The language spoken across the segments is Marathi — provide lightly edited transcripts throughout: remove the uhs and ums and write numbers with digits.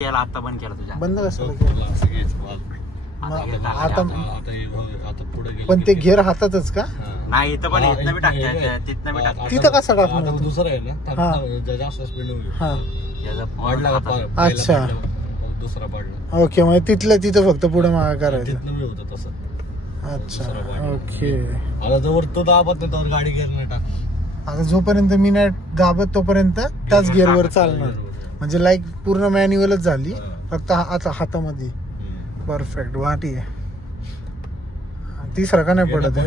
केला आता बंद केला तुझ्या बंद कशाला केलं आता पुढे पण ते घेर हातातच का नाही इथं पण इथनं बी टाकते तिथनं बी टाकते तिथं कसं टाकणार दुसरं आहे ना जास्त स्पीड अच्छा दुसरा पडला ओके म्हणजे तिथलं तिथं फक्त पुढे मागा करायचं तिथनं मी होतं तसं अच्छा ओके आता जवळ तो दाबत नाही त्यावर गाडी गेअर नाही टाक आता जोपर्यंत मी नाही दाबत तोपर्यंत त्याच गिअरवर चालणार म्हणजे लाईक पूर्ण मॅन्युअलच झाली फक्त आता हातामध्ये परफेक्ट वाटी आहे तिसरा का नाही पडत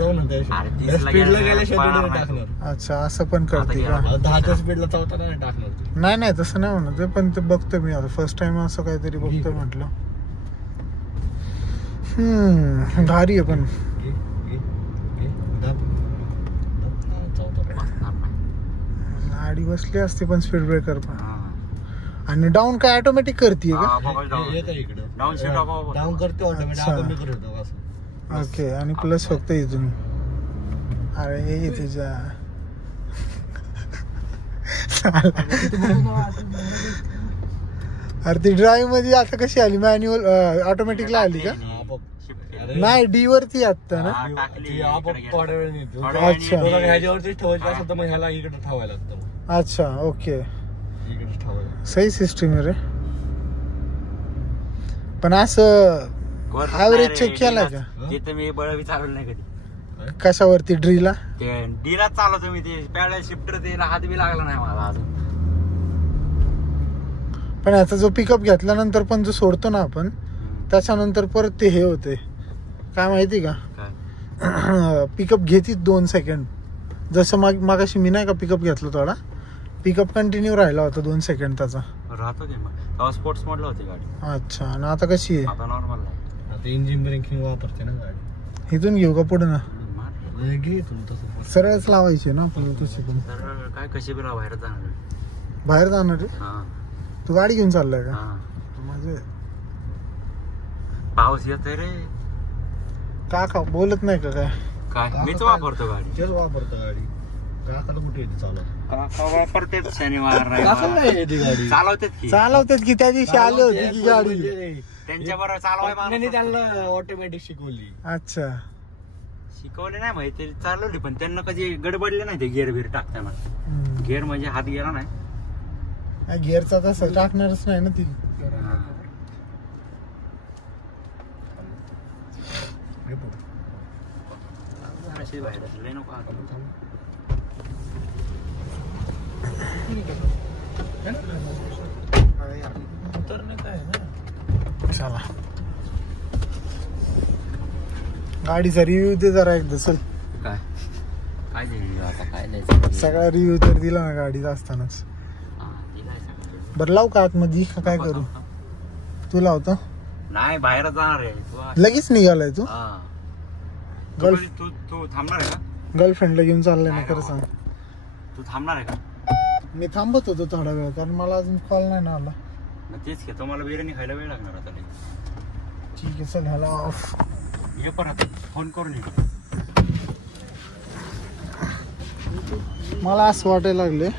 स्पीडला गेल्या टाकणार अच्छा असं पण करते का 10च्या स्पीडला चालताना नाही टाकणार नाही तसं नाही म्हणत पण ते बघतो मी आता फर्स्ट टाइम असं काहीतरी बघतो म्हटलं भारी आहे पण गाडी बसली असते पण स्पीड ब्रेकर पण आणि डाऊन काय ऑटोमॅटिक करते का डाऊन करते ऑटोमॅटिक ओके आणि प्लस फक्त इथून अरे हे तुझ्या अरे ती ड्राईव्ह मध्ये आता कशी आली मॅन्युअल ऑटोमॅटिकला आली का नाही डी वरती आता ना अच्छा ह्याच्यावरती ठेवायचं असेल तर मग ह्याला इकडे ठेवायला लागतं अच्छा ओके इकडे ठेवायला सही सिस्टीम आहे रे पण असं ऍव्हरेज चेक केला का तिथं मी बळ बी चालवलं नाही कधी कशावरती ड्रीला ते डीला चालवतो मी ते पॅडल शिफ्टर ते हात बी लागला नाही मला अजून पण याचा जो पिकअप घेतल्यानंतर पण जो सोडतो ना आपण त्याच्यानंतर परत ते हे होते काय माहिती का पिकअप घेतीच 2 सेकंड जसं मागाशी मी नाही का पिकअप घेतलं थोडा पिकअप कंटिन्यू राहिला होता 2 सेकंड त्याचा राहतो ते मग स्पोर्ट्स मोडला होती गाडी अच्छा आणि आता कशी आहे आता नॉर्मल आहे आता इंजिन ब्रेकिंग वापरते ना गाडी इथून घेऊ का पुढे ना घे तसं सरळच लावायची ना आपण तशी पण काय कशी बी बाहेर जाणार बाहेर जाणार आहे हा तू गाडी घेऊन चाललाय का हा म्हणजे पाऊस येतोय रे का बोलत नाही का काय मीच वापरतो गाडी तेच वापरतो गाडी काकाला कुठे येते काका वापरते शनिवार गाडी चालवतात की त्या दिवशी आले होते की गाडी त्यांच्या बरोबर चालवाय त्यांना ऑटोमॅटिक शिकवली अच्छा शिकवले नाही माहिती चालवली पण त्यांना कधी गडबडले नाही ते गिअर बिअर टाकताना गिअर म्हणजे हात गेला नाही गिअरचा तसं टाकणारच नाही ना ती बाहेर नको चला गाडीचा रिव्ह्यू दे जरा एकदा चल काय काय द्यायचं आता काय द्यायचं सगळा रिव्ह्यू तर दिला ना गाडीचा असतानाच बरं लावू का आतमध्ये काय करू तू लावतो नाही बाहेर जाणार आहे लगेच निघालाय तू तू थांबणार आहे का गर्लफ्रेंडला घेऊन चाललाय ना खरं सांग तू थांबणार आहे का मी थांबत होतो थोडा वेळ कारण मला अजून कॉल नाही ना आला तेच की तुम्हाला बिर्याणी खायला वेळ लागणार आता ठीक आहे चल ह्याला ऑफ ये परत फोन करून ये मला असं वाटायला लागले